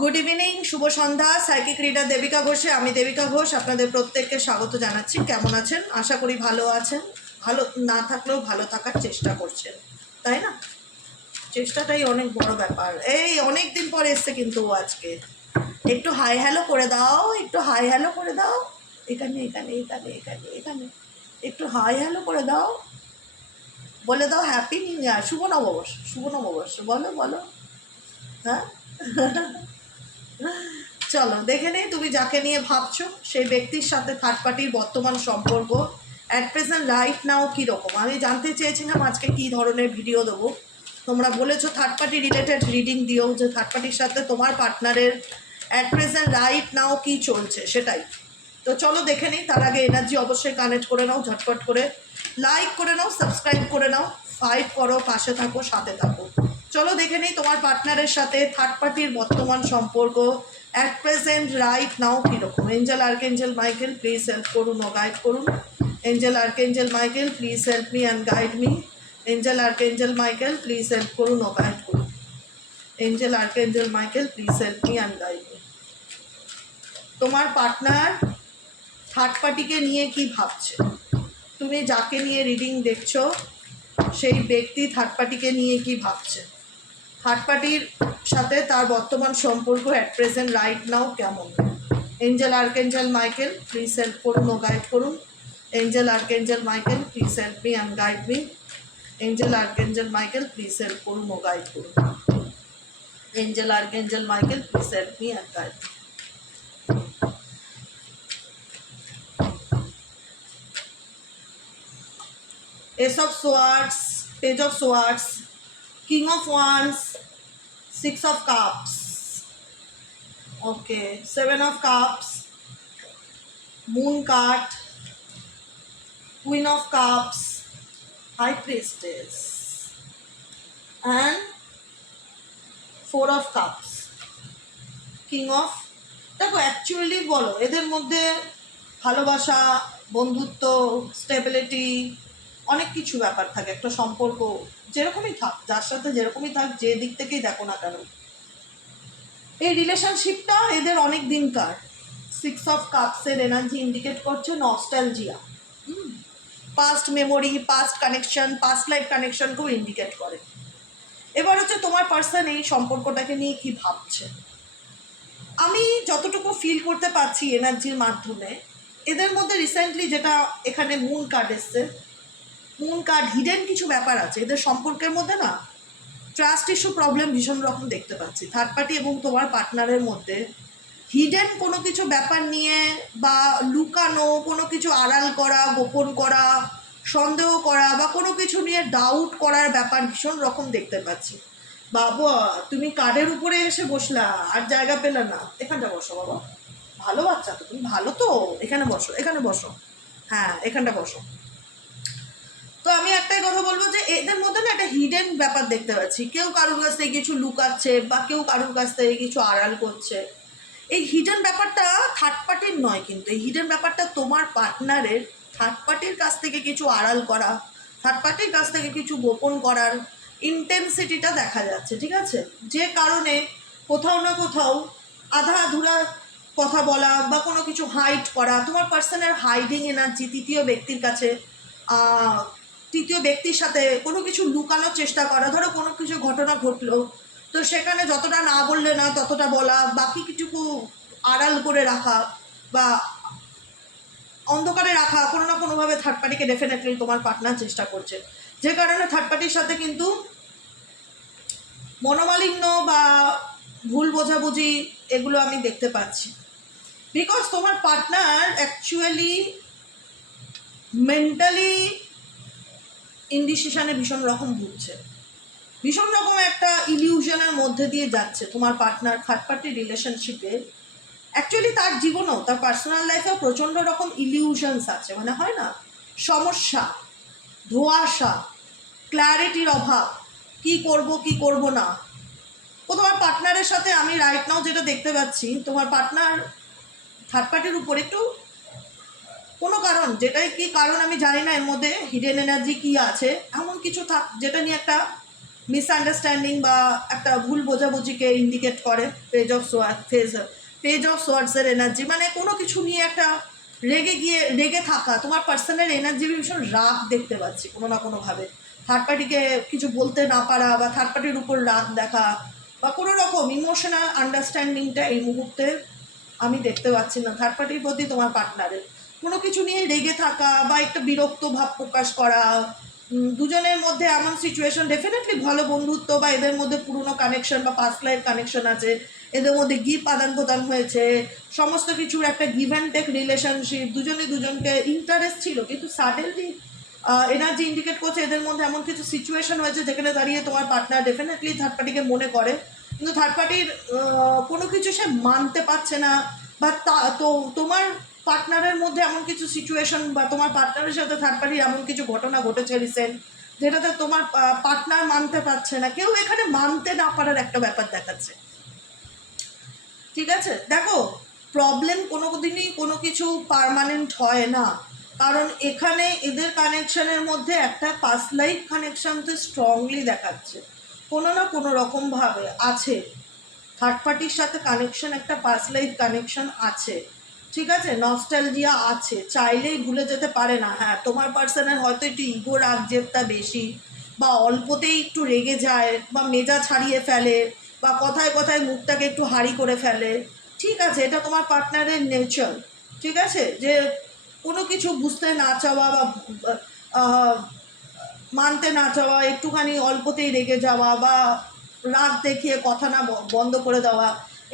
Good evening, শুভ সন্ধ্যা। Psychic reader Devika ঘোষে আমি দেবিকা ঘোষ আপনাদের প্রত্যেককে স্বাগত জানাচ্ছি। কেমন আছেন? আশা করি ভালো আছেন। ভালো না থাকলেও ভালো থাকার চেষ্টা করছেন, তাই না? চেষ্টাটাই অনেক বড় ব্যাপার। এই অনেক দিন পর এসছে কিন্তু ও আজকে। একটু হাই হ্যালো করে দাও, একটু হাই হ্যালো করে দাও। এখানে এখানে এখানে এখানে এখানে একটু হাই হ্যালো করে দাও। বলে দাও হ্যাপি নিউ ইয়ার, শুভ নববর্ষ, শুভ নববর্ষ। বলো বলো। হ্যাঁ চলো দেখে নেই তুমি যাকে নিয়ে ভাবছো সেই ব্যক্তির সাথে থার্ড পার্টির বর্তমান সম্পর্ক অ্যাট প্রেজেন্ট রাইট নাও কীরকম। আমি জানতে চেয়েছিলাম আজকে কী ধরনের ভিডিও দেবো। তোমরা বলেছো থার্ড পার্টি রিলেটেড রিডিং দিও, যে থার্ড পার্টির সাথে তোমার পার্টনারের অ্যাট প্রেজেন্ট রাইট নাও কী চলছে সেটাই। তো চলো দেখে নিই। তার আগে এনার্জি অবশ্যই কানেক্ট করে নাও, ঝটপট করে লাইক করে নাও, সাবস্ক্রাইব করে নাও, ফাইভ করো, পাশে থাকো, সাথে থাকো। চলো দেখে নিই তোমার পার্টনারের সাথে থার্ড পার্টির বর্তমান সম্পর্ক অ্যাট প্রেজেন্ট রাইট নাও কীরকম। Angel archangel Michael please help করুন ও গাইড করুন। Angel archangel Michael please help me and guide me. Angel archangel Michael please help করুন ও গাইড করুন। Angel archangel Michael please help me and guide me. তোমার partner third পার্টিকে নিয়ে কি ভাবছে? তুমি যাকে নিয়ে রিডিং দেখছো সেই ব্যক্তি থার্ড পার্টিকে নিয়ে কি ভাবছে? থার্ড পার্টির সাথে তার বর্তমান সম্পর্ক অ্যাট প্রেজেন্ট রাইট নাও কেমন? Angel archangel Michael please help করুন ও গাইড করুন। Angel archangel Michael please help me and guide me. Angel archangel Michael please help করুন ও গাইড করুন। Angel archangel Michael please help me and guide me. Ace of Swords, Page of Swords, King of Wands, Six of Cups, okay, Seven of Cups, Moon card, Queen of Cups, High Priestess, and Four of Cups, King of। দেখো actually বলো এদের মধ্যে ভালোবাসা, বন্ধুত্ব, stability, অনেক কিছু ব্যাপার থাকে। একটা সম্পর্ক যেরকমই থাক, যার সাথে যেরকমই থাক, যে দিক থেকেই দেখো না কেন, এই রিলেশনশিপটা এদের অনেক দিনকার। সিক্স অফ কাপসের এনার্জি ইন্ডিকেট করছে nostalgia, past memory, past connection, past life কানেকশনকেও ইন্ডিকেট করে। এবার হচ্ছে তোমার পার্সন এই সম্পর্কটাকে নিয়ে কি ভাবছে। আমি যতটুকু ফিল করতে পারছি এনার্জির মাধ্যমে, এদের মধ্যে রিসেন্টলি যেটা এখানে মুন কার্ড এসছে, মুন কার্ড হিডেন কিছু ব্যাপার আছে এদের সম্পর্কের মধ্যে না। ট্রাস্ট ইস্যু প্রবলেম ভীষণ রকম দেখতে পাচ্ছি থার্ড পার্টি এবং তোমার পার্টনারের মধ্যে। হিডেন কোনো কিছু ব্যাপার নিয়ে বা লুকানো কোনো কিছু আড়াল করা, গোপন করা, সন্দেহ করা বা কোনো কিছু নিয়ে ডাউট করার ব্যাপার ভীষণ রকম দেখতে পাচ্ছি। বাবা তুমি কার্ডের উপরে এসে বসলা আর জায়গা পেলে না। এখানটা বসো বাবা, ভালো বাচ্চা তো, তুমি ভালো তো, এখানে বসো, এখানে বসো, হ্যাঁ এখানটা বসো। তো আমি একটাই কথা বলবো যে এদের মধ্যে না একটা হিডেন ব্যাপার দেখতে পাচ্ছি। কেউ কারোর কাছ থেকে কিছু লুকাচ্ছে বা কেউ কারোর কাছ থেকে কিছু আড়াল করছে। এই হিডেন ব্যাপারটা থার্ড পার্টির নয়, কিন্তু এই হিডেন ব্যাপারটা তোমার পার্টনারের থার্ড পার্টির কাছ থেকে কিছু আড়াল করা, থার্ড পার্টির কাছ থেকে কিছু গোপন করার ইন্টেন্সিটিটা দেখা যাচ্ছে। ঠিক আছে, যে কারণে কোথাও না কোথাও আধা আধুরা কথা বলা বা কোনো কিছু হাইড করা, তোমার পার্সনের হাইডিং এনার্জি তৃতীয় ব্যক্তির কাছে, তৃতীয় ব্যক্তির সাথে কোনো কিছু লুকানোর চেষ্টা করা। ধরো কোনো কিছু ঘটনা ঘটলো, তো সেখানে যতটা না বললে না ততটা বলা, বাকি কিছুটুকু আড়াল করে রাখা বা অন্ধকারে রাখা, কোনো না কোনোভাবে থার্ড পার্টিকে ডেফিনেটলি তোমার পার্টনার চেষ্টা করছে। যে কারণে থার্ড পার্টির সাথে কিন্তু মনোমালিন্য বা ভুল বোঝাবুঝি এগুলো আমি দেখতে পাচ্ছি। বিকজ তোমার পার্টনার অ্যাকচুয়ালি মেন্টালি ইনডিসিশনে ভীষণ রকম ভুগছে, ভীষণ রকম একটা ইলিউশনের মধ্যে দিয়ে যাচ্ছে। তোমার পার্টনার থার্ড পার্টি রিলেশনশিপে অ্যাকচুয়ালি তার জীবনেও, তার পার্সোনাল লাইফেও প্রচণ্ড রকম ইলিউশনস আছে। মানে হয় না, সমস্যা, ধোঁয়াশা, ক্ল্যারিটির অভাব, কি করব কি করব না। ও তোমার পার্টনারের সাথে আমি রাইট নাও যেটা দেখতে পাচ্ছি, তোমার পার্টনার থার্ড পার্টির উপর একটু কোনো কারণ, যেটাই কি কারণ আমি জানি না, এর মধ্যে হিডেন এনার্জি কী আছে, এমন কিছু থাক যেটা নিয়ে একটা মিসআন্ডারস্ট্যান্ডিং বা একটা ভুল বোঝাবুঝিকে ইন্ডিকেট করে। পেজ অফ সোয়ার্ডসের এনার্জি মানে কোনো কিছু নিয়ে একটা রেগে থাকা, তোমার পার্সনের এনার্জি ভীষণ রাগ দেখতে পাচ্ছি কোনো না কোনোভাবে। থার্ড পার্টিকে কিছু বলতে না পারা বা থার্ড পার্টির উপর রাগ দেখা বা কোনো রকম ইমোশনাল আন্ডারস্ট্যান্ডিংটা এই মুহূর্তে আমি দেখতে পাচ্ছি না থার্ড পার্টির প্রতি তোমার পার্টনারের। কোনো কিছু নিয়ে রেগে থাকা বা একটা বিরক্ত ভাব প্রকাশ করা, দুজনের মধ্যে এমন সিচুয়েশন, ডেফিনেটলি ভালো বন্ধুত্ব বা এদের মধ্যে পুরনো কানেকশন বা পাস্ট লাইফ কানেকশন আছে, এদের মধ্যে গিফট আদান প্রদান হয়েছে, সমস্ত কিছুর একটা গিভ অ্যান্ড টেক রিলেশনশিপ, দুজনে দুজনকে ইন্টারেস্ট ছিল, কিন্তু সাডেনলি এনার্জি ইন্ডিকেট করছে এদের মধ্যে এমন কিছু সিচুয়েশন হয়েছে যেখানে দাঁড়িয়ে তোমার পার্টনার ডেফিনেটলি থার্ড পার্টিকে মনে করে, কিন্তু থার্ড পার্টির কোনো কিছু সে মানতে পারছে না, বা তো তোমার পার্টনারের মধ্যে এমন কিছু সিচুয়েশন বা তোমার পার্টনারের সাথে থার্ড পার্টির এমন কিছু ঘটনা ঘটেছে রিসেন্ট যেটাতে তোমার পার্টনার মানতে পারছে না। কেউ এখানে মানতে না পারার একটা ব্যাপার দেখাচ্ছে। ঠিক আছে, দেখো প্রবলেম কোনো দিনই কোনো কিছু পার্মানেন্ট হয় না, কারণ এখানে এদের কানেকশনের মধ্যে একটা পাস্ট লাইফ কানেকশন তো স্ট্রংলি দেখাচ্ছে, কোনো না কোনো রকমভাবে আছে থার্ড পার্টির সাথে কানেকশন, একটা পাস্ট লাইফ কানেকশন আছে। ঠিক আছে, নস্টালজিয়া আছে, চাইলেই ভুলে যেতে পারে না। হ্যাঁ, তোমার পার্সনের হয়তো একটু ইগো রাগ জেদটা বেশি, বা অল্পতেই একটু রেগে যায় বা মেজাজ হারিয়ে ফেলে, বা কথায় কথায় মুখটাকে একটু হারি করে ফেলে। ঠিক আছে, এটা তোমার পার্টনারের নেচার। ঠিক আছে, যে কোনো কিছু বুঝতে না চাওয়া বা আহ, মানতে না চাওয়া, একটুখানি অল্পতেই রেগে যাওয়া বা রাগ দেখিয়ে কথা না বন্ধ করে দেওয়া,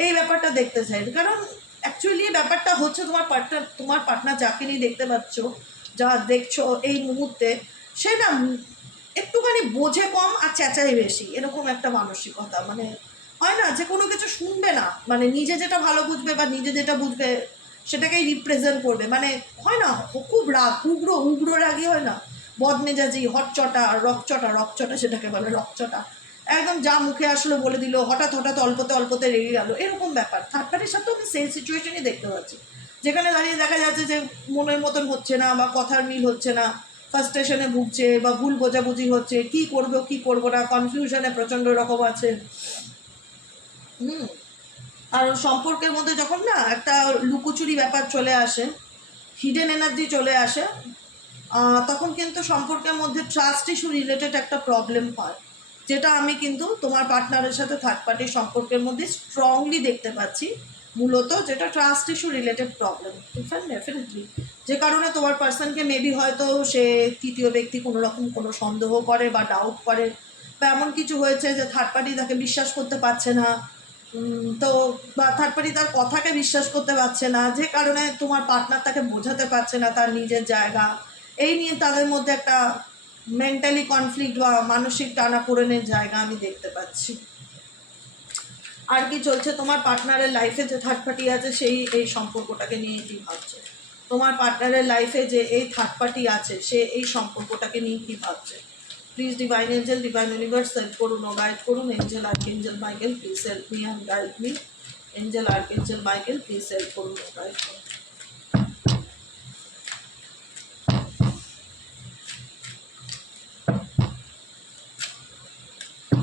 এই ব্যাপারটা দেখতে চাই। কারণ অ্যাকচুয়ালি ব্যাপারটা হচ্ছে তোমার পার্টনার যাকে নিয়ে দেখতে পাচ্ছ, যা দেখছো এই মুহূর্তে, সে না একটুখানি বোঝে কম আর চেঁচাই বেশি, এরকম একটা মানসিকতা। মানে হয় না যে কোনো কিছু শুনবে না, মানে নিজে যেটা ভালো বুঝবে বা নিজে যেটা বুঝবে সেটাকেই রিপ্রেজেন্ট করবে। মানে হয় না খুব রাগ, উগ্র উগ্র রাগই হয় না, বদমেজাজি, হটচটা, রকচটা সেটাকে বলে রকচটা, একদম যা মুখে আসলো বলে দিল, হঠাৎ হঠাৎ অল্পতে অল্পতে রেগে গেল, এরকম ব্যাপার। থার্ড পার্টির সাথেও আমি সেই সিচুয়েশনই দেখতে পাচ্ছি, যেখানে দাঁড়িয়ে দেখা যাচ্ছে যে মনের মতন হচ্ছে না বা কথার মিল হচ্ছে না, ফার্স্ট্রেশনে ভুগছে বা ভুল বোঝাবুঝি হচ্ছে, কি করবো কি করবো না, কনফিউশনে প্রচণ্ড রকম আছে। আর সম্পর্কের মধ্যে যখন না একটা লুকোচুরি ব্যাপার চলে আসে, হিডেন এনার্জি চলে আসে, তখন কিন্তু সম্পর্কের মধ্যে ট্রাস্ট ইস্যু রিলেটেড একটা প্রবলেম হয়, যেটা আমি কিন্তু তোমার পার্টনারের সাথে থার্ড পার্টির সম্পর্কের মধ্যে স্ট্রংলি দেখতে পাচ্ছি। মূলত যেটা trust issue related problem, definitely যে কারণে তোমার পার্সনকে মেবি হয়তো সে তৃতীয় ব্যক্তি কোনো রকম কোনো সন্দেহ করে বা ডাউট করে, বা এমন কিছু হয়েছে যে থার্ড পার্টি তাকে বিশ্বাস করতে পারছে না, তো বা থার্ড পার্টি তার কথাকে বিশ্বাস করতে পারছে না, যে কারণে তোমার পার্টনার তাকে বোঝাতে পারছে না তার নিজের জায়গা, এই নিয়ে তাদের মধ্যে একটা মেন্টালি কনফ্লিক্ট বা মানসিক টানাপোড়েনের জায়গা আমি দেখতে পাচ্ছি। আর কি চলছে তোমার পার্টনারের লাইফে, যে থার্ড পার্টি আছে সেই এই সম্পর্কটাকে নিয়ে কি ভাবছে? তোমার পার্টনারের লাইফে যে এই থার্ড পার্টি আছে সে এই সম্পর্কটাকে নিয়ে কি ভাবছে? Please divine angel, divine universe help করুন ও গাইড করুন। Angel archangel Michael please help me and guide me. Angel archangel Michael please help করুন ও গাইড করুন।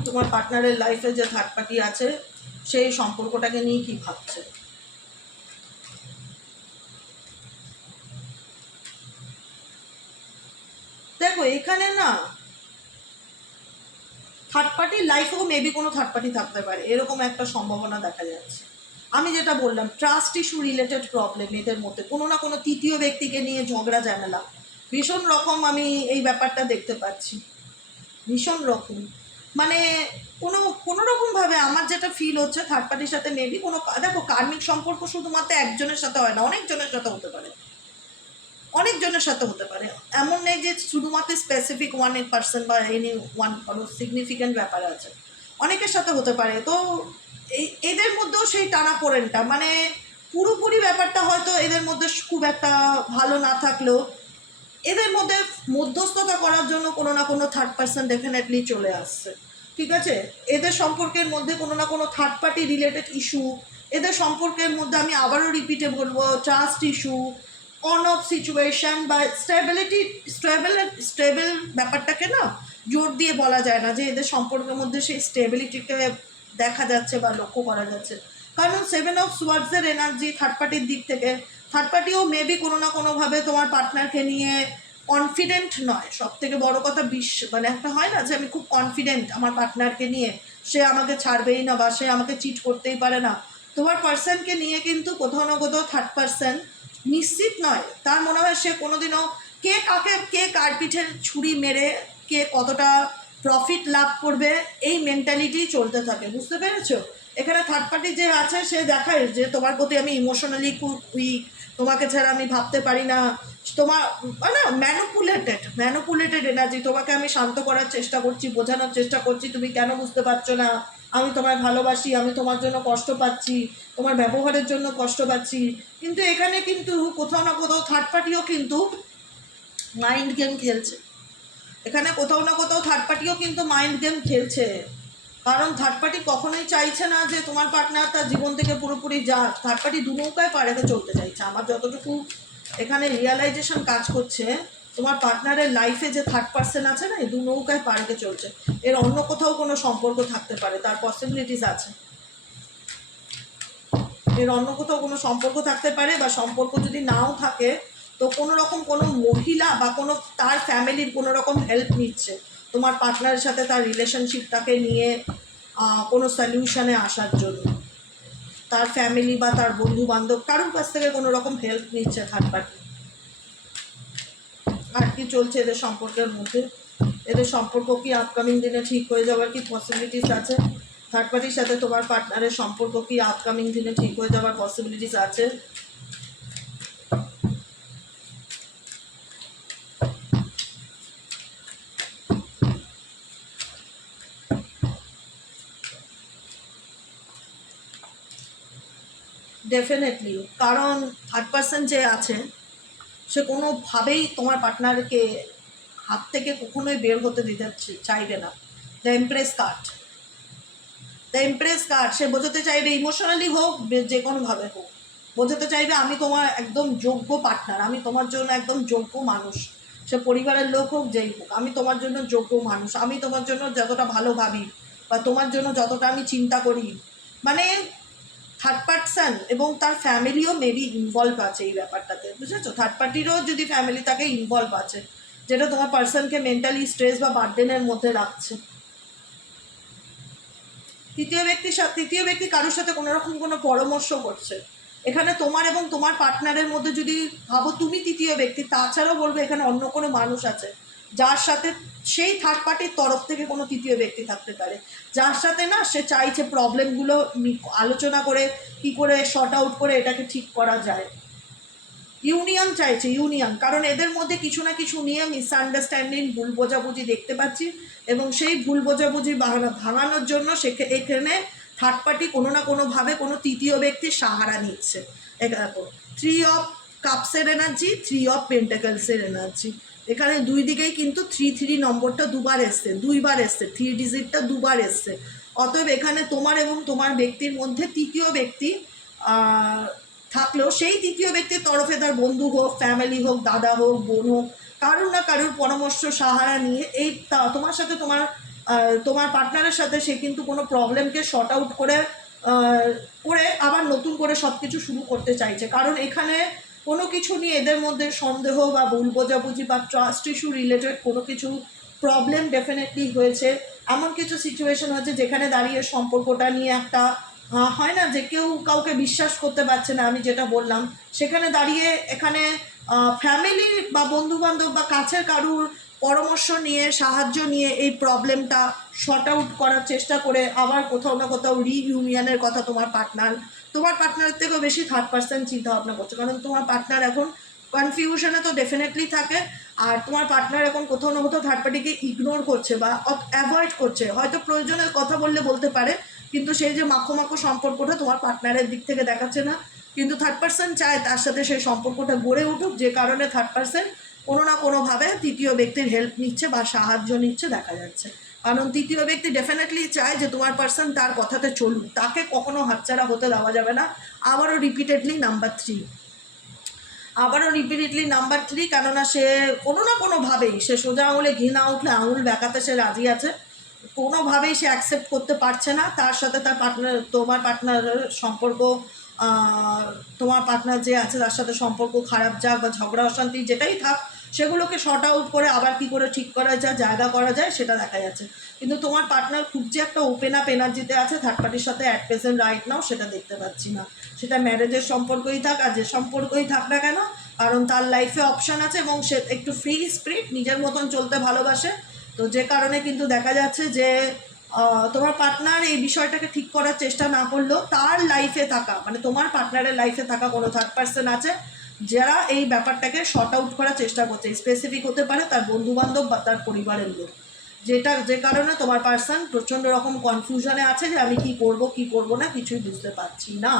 তোমার পার্টনারের লাইফে যে থার্ড পার্টি আছে সেই সম্পর্কটাকে নিয়ে কি ভাবছে? দেখো এখানে না থার্ড পার্টির লাইফেও মেবি কোনো থার্ড পার্টি থাকতে পারে, এরকম একটা সম্ভাবনা দেখা যাচ্ছে। আমি যেটা বললাম ট্রাস্ট ইস্যু রিলেটেড প্রবলেম, এদের মধ্যে কোনো না কোনো তৃতীয় ব্যক্তিকে নিয়ে ঝগড়া ঝামেলা ভীষণ রকম আমি এই ব্যাপারটা দেখতে পাচ্ছি, ভীষণ রকম। মানে কোনো কোনো রকমভাবে আমার যেটা ফিল হচ্ছে থার্ড পার্টির সাথে মেবি কোনো, দেখো কার্মিক সম্পর্ক শুধুমাত্র একজনের সাথে হয় না, অনেকজনের সাথে হতে পারে, অনেকজনের সাথে হতে পারে। এমন নেই যে শুধুমাত্র স্পেসিফিক ওয়ান পার্সন বা এনি ওয়ান কোনো সিগনিফিক্যান্ট ব্যাপার আছে, অনেকের সাথে হতে পারে। তো এদের মধ্যেও সেই টানাপোড়েনটা, মানে পুরোপুরি ব্যাপারটা হয়তো এদের মধ্যে খুব একটা ভালো না থাকলেও এদের মধ্যে মধ্যস্থতা করার জন্য কোনো না কোনো থার্ড পার্সন ডেফিনেটলি চলে আসছে। ঠিক আছে, এদের সম্পর্কের মধ্যে কোনো না কোনো থার্ড পার্টি রিলেটেড ইস্যু, এদের সম্পর্কের মধ্যে আমি আবারও রিপিটে বলবো trust issue, on of situation বা স্টেবল ব্যাপারটাকে না জোর দিয়ে বলা যায় না যে এদের সম্পর্কের মধ্যে সেই স্টেবিলিটিকে দেখা যাচ্ছে বা লক্ষ্য করা যাচ্ছে। কারণ 7 অফ সোয়ার্ডসের এনার্জি থার্ড পার্টির দিক থেকে, থার্ড পার্টিও মেবি কোনো না কোনোভাবে তোমার পার্টনারকে নিয়ে কনফিডেন্ট নয়। সব থেকে বড় কথা মানে একটা হয় না যে আমি খুব কনফিডেন্ট আমার পার্টনারকে নিয়ে, সে আমাকে ছাড়বেই না বা সে আমাকে চিট করতেই পারে না। তোমার পার্সনকে নিয়ে কিন্তু কোথাও না কোথাও থার্ড পার্সন নিশ্চিত নয়। তার মনে হয় সে কোনোদিনও কে কার পিঠের ছুরি মেরে কে কতটা প্রফিট লাভ করবে এই মেন্টালিটি চলতে থাকে, বুঝতে পেরেছো? এখানে থার্ড পার্টি যে আছে সে দেখায় যে তোমার প্রতি আমি ইমোশনালি খুব উইক, তোমাকে ছাড়া আমি ভাবতে পারি না, তোমার মানে ম্যানুপুলেটেড এনার্জি। তোমাকে আমি শান্ত করার চেষ্টা করছি, বোঝানোর চেষ্টা করছি, তুমি কেন বুঝতে পারছো না, আমি তোমায় ভালোবাসি, আমি তোমার জন্য কষ্ট পাচ্ছি, তোমার ব্যবহারের জন্য কষ্ট পাচ্ছি। কিন্তু এখানে কিন্তু কোথাও না কোথাও থার্ড পার্টিও কিন্তু মাইন্ড গেম খেলছে। এখানে কোথাও না কোথাও থার্ড পার্টিও কিন্তু মাইন্ড গেম খেলছে। কারণ থার্ড পার্টি কখনোই চাইছে না যে তোমার পার্টনার তার জীবন থেকে পুরোপুরি যাক। থার্ড পার্টি দু নৌকায় পাড়েতে চলতে চাইছে। আমার যতটুকু এখানে রিয়ালাইজেশন কাজ করছে, তোমার পার্টনারের লাইফে যে থার্ড পার্সন আছে না, এই দু নৌকায় পাড়েতে চলছে। এর অন্য কোথাও কোনো সম্পর্ক থাকতে পারে, তার পসিবিলিটিস আছে। এর অন্য কোথাও কোনো সম্পর্ক থাকতে পারে, বা সম্পর্ক যদি নাও থাকে তো কোনো রকম কোনো মহিলা বা কোনো তার ফ্যামিলির কোনো রকম হেল্প নিচ্ছে তোমার পার্টনারের সাথে তার রিলেশনশিপটাকে নিয়ে কোনো সলিউশনে আসার জন্য। তার ফ্যামিলি বা তার বন্ধু বান্ধব কারোর কাছ থেকে কোনো রকম হেল্প নিচ্ছে থার্ড পার্টি। আর কি চলছে এদের সম্পর্কের মধ্যে? এদের সম্পর্ক কি আপকামিং দিনে ঠিক হয়ে যাওয়ার কি পসিবিলিটিস আছে? থার্ড পার্টির সাথে তোমার পার্টনারের সম্পর্ক কি আপকামিং দিনে ঠিক হয়ে যাওয়ার পসিবিলিটিস আছে? ডেফিনেটলি, কারণ থার্ড পার্সন যে আছে সে কোনোভাবেই তোমার পার্টনারকে হাত থেকে কখনোই বের হতে দিতে চাইবে না। দ্য এমপ্রেস কার্ড সে বোঝাতে চাইবে, ইমোশনালি হোক যে কোনোভাবে হোক, বোঝাতে চাইবে আমি তোমার একদম যোগ্য পার্টনার, আমি তোমার জন্য একদম যোগ্য মানুষ। সে পরিবারের লোক হোক যেই হোক, আমি তোমার জন্য যোগ্য মানুষ, আমি তোমার জন্য যতটা ভালো ভাবি বা তোমার জন্য যতটা আমি চিন্তা করি। মানে থার্ড পার্সন এবং তার ফ্যামিলিও মেবি ইনভলভ আছে এই ব্যাপারটাতে, বুঝেছো? থার্ড পার্টিরও যদি ফ্যামিলি তাকে ইনভলভ আছে, যেটা তোমার পার্সনকে মেন্টালি স্ট্রেস বা বার্ডেনের মধ্যে রাখছে। তৃতীয় ব্যক্তি কারোর সাথে কোনো রকম কোনো পরামর্শ করছে। এখানে তোমার এবং তোমার পার্টনারের মধ্যে যদি ভাবো তুমি তৃতীয় ব্যক্তি, তাছাড়াও বলবো এখানে অন্য কোনো মানুষ আছে যার সাথে সেই থার্ড পার্টির তরফ থেকে কোনো তৃতীয় ব্যক্তি থাকতে পারে, যার সাথে না সে চাইছে প্রবলেমগুলো আলোচনা করে কি করে শর্ট আউট করে এটাকে ঠিক করা যায়। ইউনিয়ন চাইছে, ইউনিয়ন, কারণ এদের মধ্যে কিছু না কিছু নিয়ে মিসআন্ডারস্ট্যান্ডিং, ভুল বোঝাবুঝি দেখতে পাচ্ছি, এবং সেই ভুল বোঝাবুঝি ভাঙানোর জন্য এখানে থার্ড পার্টি কোনো না কোনোভাবে কোনো তৃতীয় ব্যক্তির সাহারা নিচ্ছে। দেখো 3 অফ কাপসের এনার্জি, 3 অফ পেন্টাকলসের এনার্জি, এখানে দুই দিকেই কিন্তু 3 নম্বরটা দুবার এসছে, 3 ডিজিটটা দুবার এসছে। অতএব এখানে তোমার এবং তোমার ব্যক্তির মধ্যে তৃতীয় ব্যক্তি থাকলেও সেই তৃতীয় ব্যক্তির তরফে তার বন্ধু হোক, ফ্যামিলি হোক, দাদা হোক, বোন হোক, কারুর না কারুর পরামর্শ সাহারা নিয়ে এই তোমার সাথে তোমার পার্টনারের সাথে সে কিন্তু কোনো প্রবলেমকে শর্ট আউট করে আবার নতুন করে সব কিছু শুরু করতে চাইছে। কারণ এখানে কোনো কিছু নিয়ে এদের মধ্যে সন্দেহ বা ভুল বোঝাবুঝি বা ট্রাস্ট ইস্যু রিলেটেড কোনো কিছু প্রবলেম ডেফিনেটলি হয়েছে। এমন কিছু সিচুয়েশন হয়েছে যেখানে দাঁড়িয়ে সম্পর্কটা নিয়ে একটা হয় না যে কেউ কাউকে বিশ্বাস করতে পারছে না, আমি যেটা বললাম, সেখানে দাঁড়িয়ে এখানে ফ্যামিলি বা বন্ধুবান্ধব বা কাছের কারুর পরামর্শ নিয়ে, সাহায্য নিয়ে এই প্রবলেমটা শর্ট আউট করার চেষ্টা করে আবার কোথাও না কোথাও রিইউনিয়নের কথা তোমার পার্টনারের থেকেও বেশি থার্ড পার্সন চিন্তা ভাবনা করছে। কারণ তোমার পার্টনার এখন কনফিউশনে তো ডেফিনেটলি থাকে, আর তোমার পার্টনার এখন কোথাও না কোথাও থার্ড পার্টিকে ইগনোর করছে বা অ্যাভয়েড করছে। হয়তো প্রয়োজনের কথা বলতে পারে, কিন্তু সেই যে মাখো সম্পর্কটা তোমার পার্টনারের দিক থেকে দেখাচ্ছে না। কিন্তু থার্ড পার্সন চায় তার সাথে সেই সম্পর্কটা গড়ে উঠুক, যে কারণে থার্ড পার্সন কোনো না কোনোভাবে তৃতীয় ব্যক্তির হেল্প নিচ্ছে বা সাহায্য নিচ্ছে দেখা যাচ্ছে। কারণ তৃতীয় ব্যক্তি ডেফিনেটলি চায় যে তোমার পার্সন তার কথাতে চলুক, তাকে কখনো হাতছাড়া হতে দেওয়া যাবে না। আবারও রিপিটেডলি নাম্বার 3, আবারও রিপিটেডলি নাম্বার 3, কেননা সে কোনো না কোনোভাবেই সে সোজা আঙুলে ঘি না উঠলে আঙুল বেঁকাতে সে রাজি আছে, কোনোভাবেই সে অ্যাকসেপ্ট করতে পারছে না তার সাথে তার পার্টনার, তোমার পার্টনারের সম্পর্ক, তোমার পার্টনার যে আছে তার সাথে সম্পর্ক খারাপ যাক বা ঝগড়া অশান্তি যেটাই থাক, সেগুলোকে শর্ট আউট করে আবার কি করে ঠিক করা যায়, জায়গা করা যায়, সেটা দেখা যাচ্ছে। কিন্তু তোমার পার্টনার খুব যে একটা ওপেন আপ এনার্জিতে আছে থার্ড পার্টির সাথে অ্যাট প্রেজেন্ট রাইট নাও, সেটা দেখতে পাচ্ছি না। সেটা ম্যারেজের সম্পর্কই থাক আর যে সম্পর্কই থাক না কেন, কারণ তার লাইফে অপশান আছে এবং সে একটু ফ্রি স্পিরিট, নিজের মতন চলতে ভালোবাসে। তো যে কারণে কিন্তু দেখা যাচ্ছে যে তোমার পার্টনার এই বিষয়টাকে ঠিক করার চেষ্টা না করলেও তার লাইফে থাকা, মানে তোমার পার্টনারের লাইফে থাকা কোনো থার্ড পার্সন আছে যারা এই ব্যাপারটাকে শর্ট আউট করার চেষ্টা করছে। স্পেসিফিক হতে পারে তার বন্ধুবান্ধব বা তার পরিবারের লোক, যে কারণে তোমার পার্সন প্রচণ্ড রকম কনফিউশনে আছে যে আমি কি করব না কিছুই বুঝতে পারছি না।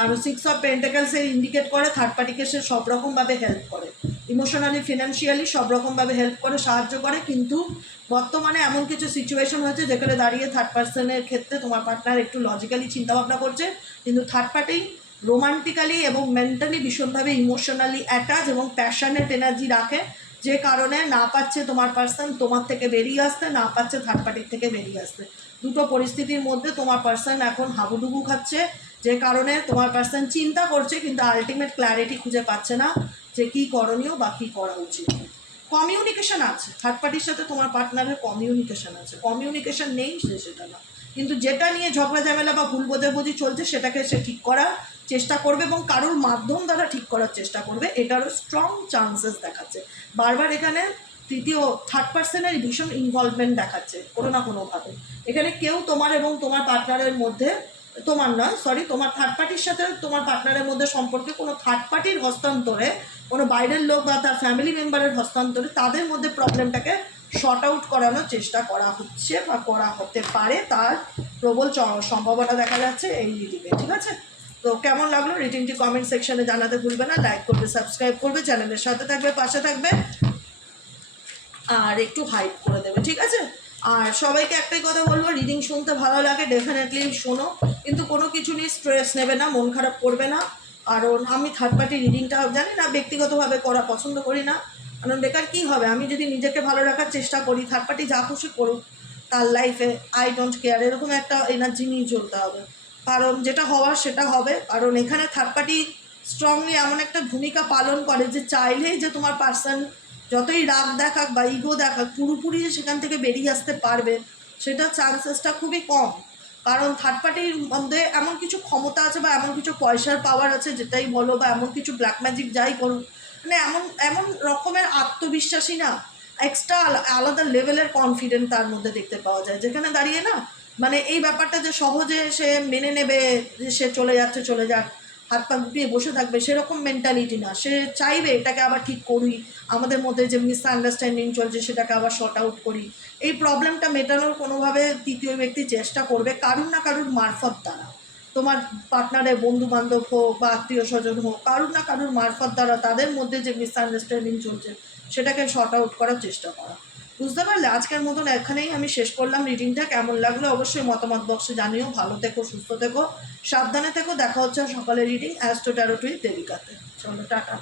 আর 6 অফ পেন্টাকেলসে ইন্ডিকেট করে থার্ড পার্টিকে সে সব রকমভাবে হেল্প করে, ইমোশনালি, ফিনান্সিয়ালি সব রকমভাবে হেল্প করে, সাহায্য করে। কিন্তু বর্তমানে এমন কিছু সিচুয়েশন হয়েছে যেখানে দাঁড়িয়ে থার্ড পার্সনের ক্ষেত্রে তোমার পার্টনার একটু লজিক্যালি চিন্তাভাবনা করছে, কিন্তু থার্ড পার্টি রোমান্টিক্যালি এবং মেন্টালি ভীষণভাবে ইমোশনালি অ্যাটাচ এবং প্যাশনেট এনার্জি রাখে, যে কারণে না পাচ্ছে তোমার পার্সন তোমার থেকে বেরিয়ে আসতে, না পাচ্ছে থার্ড পার্টির থেকে বেরিয়ে আসতে। দুটো পরিস্থিতির মধ্যে তোমার পার্সন এখন হাবুডুবু খাচ্ছে, যে কারণে তোমার পার্সন চিন্তা করছে কিন্তু আলটিমেট ক্ল্যারিটি খুঁজে পাচ্ছে না যে কী করণীয় বা কী করা উচিত। কমিউনিকেশন আছে থার্ড পার্টির সাথে, তোমার পার্টনারের কমিউনিকেশন আছে, কমিউনিকেশন নেই সেটা না, কিন্তু যেটা নিয়ে ঝগড়া ঝামেলা বা ভুল বোঝাবুঝি চলছে সেটাকে সে ঠিক করার চেষ্টা করবে এবং কারোর মাধ্যম দ্বারা ঠিক করার চেষ্টা করবে, এটারও স্ট্রং চান্সেস দেখাচ্ছে। বারবার এখানে থার্ড পার্সনের ভীষণ ইনভলভমেন্ট দেখাচ্ছে কোনো না কোনোভাবে। এখানে কেউ তোমার এবং তোমার পার্টনারের মধ্যে, তোমার নয় সরি, তোমার থার্ড পার্টির সাথে তোমার পার্টনারের মধ্যে সম্পর্কে কোনো থার্ড পার্টির হস্তান্তরে, কোনো বাইরের লোক বা তার ফ্যামিলি মেম্বারের হস্তান্তরে তাদের মধ্যে প্রবলেমটাকে শর্ট আউট করানোর চেষ্টা করা হচ্ছে বা করা হতে পারে, তার প্রবল সম্ভাবনা দেখা যাচ্ছে এই রিডিংয়ে। ঠিক আছে, তো কেমন লাগলো রিডিংটি কমেন্ট সেকশনে জানাতে ভুলবে না, লাইক করবে, সাবস্ক্রাইব করবে, চ্যানেলের সাথে থাকবে, পাশে থাকবে আর একটু হাইপ করে দেবে। ঠিক আছে, আর সবাইকে একটাই কথা বলবো, রিডিং শুনতে ভালো লাগে ডেফিনেটলি শোনো, কিন্তু কোনো কিছু নিয়ে স্ট্রেস নেবে না, মন খারাপ করবে না। কারণ আমি থার্ড পার্টি রিডিংটা জানি না, ব্যক্তিগতভাবে করা পছন্দ করি না, কারণ বেকার কী হবে, আমি যদি নিজেকে ভালো রাখার চেষ্টা করি, থার্ড পার্টি যা খুশি করুক তার লাইফে, আই ডোন্ট কেয়ার, এরকম একটা এনার্জি নিয়ে চলতে হবে। কারণ যেটা হওয়ার সেটা হবে, কারণ এখানে থার্ড পার্টি স্ট্রংলি এমন একটা ভূমিকা পালন করে যে চাইলেই যে তোমার পার্সন যতই রাগ দেখাক বা ইগো দেখাক পুরোপুরি যে সেখান থেকে বেরিয়ে আসতে পারবে সেটা চান্সেসটা খুবই কম। কারণ থার্ড পার্টির মধ্যে এমন কিছু ক্ষমতা আছে বা এমন কিছু পয়সার পাওয়ার আছে যেটাই বলো, বা এমন কিছু ব্ল্যাক ম্যাজিক যাই করুক, মানে এমন এমন রকমের আত্মবিশ্বাসী না, এক্সট্রা আলাদা লেভেলের কনফিডেন্ট তার মধ্যে দেখতে পাওয়া যায়, যেখানে দাঁড়িয়ে না মানে এই ব্যাপারটা যে সহজে সে মেনে নেবে যে সে চলে যাচ্ছে চলে যাক, হাত পা গুটিয়ে বসে থাকবে সেরকম মেন্টালিটি না, সে চাইবে এটাকে আবার ঠিক করি, আমাদের মধ্যে যে মিসআন্ডারস্ট্যান্ডিং চলছে সেটাকে আবার শর্ট আউট করি, এই প্রবলেমটা মেটানোর কোনোভাবে তৃতীয় ব্যক্তি চেষ্টা করবে কারুর না কারুর মারফত দ্বারা, তোমার পার্টনারের বন্ধু বান্ধব হোক বা আত্মীয় স্বজন হোক, কারুর না কারুর মারফত দ্বারা তাদের মধ্যে যে মিসআন্ডারস্ট্যান্ডিং চলছে সেটাকে শর্ট আউট করার চেষ্টা করা। বুঝতে পারলে, আজকের মতন এখানেই আমি শেষ করলাম রিডিংটা। কেমন লাগলো অবশ্যই মতামত বক্সে জানিও। ভালো থেকো, সুস্থ থেকো, সাবধানে থেকো। দেখা হচ্ছে সকালে রিডিং অ্যাস্ট্রো ট্যারোট উইথ দেবিকাতে। চলো টাটা।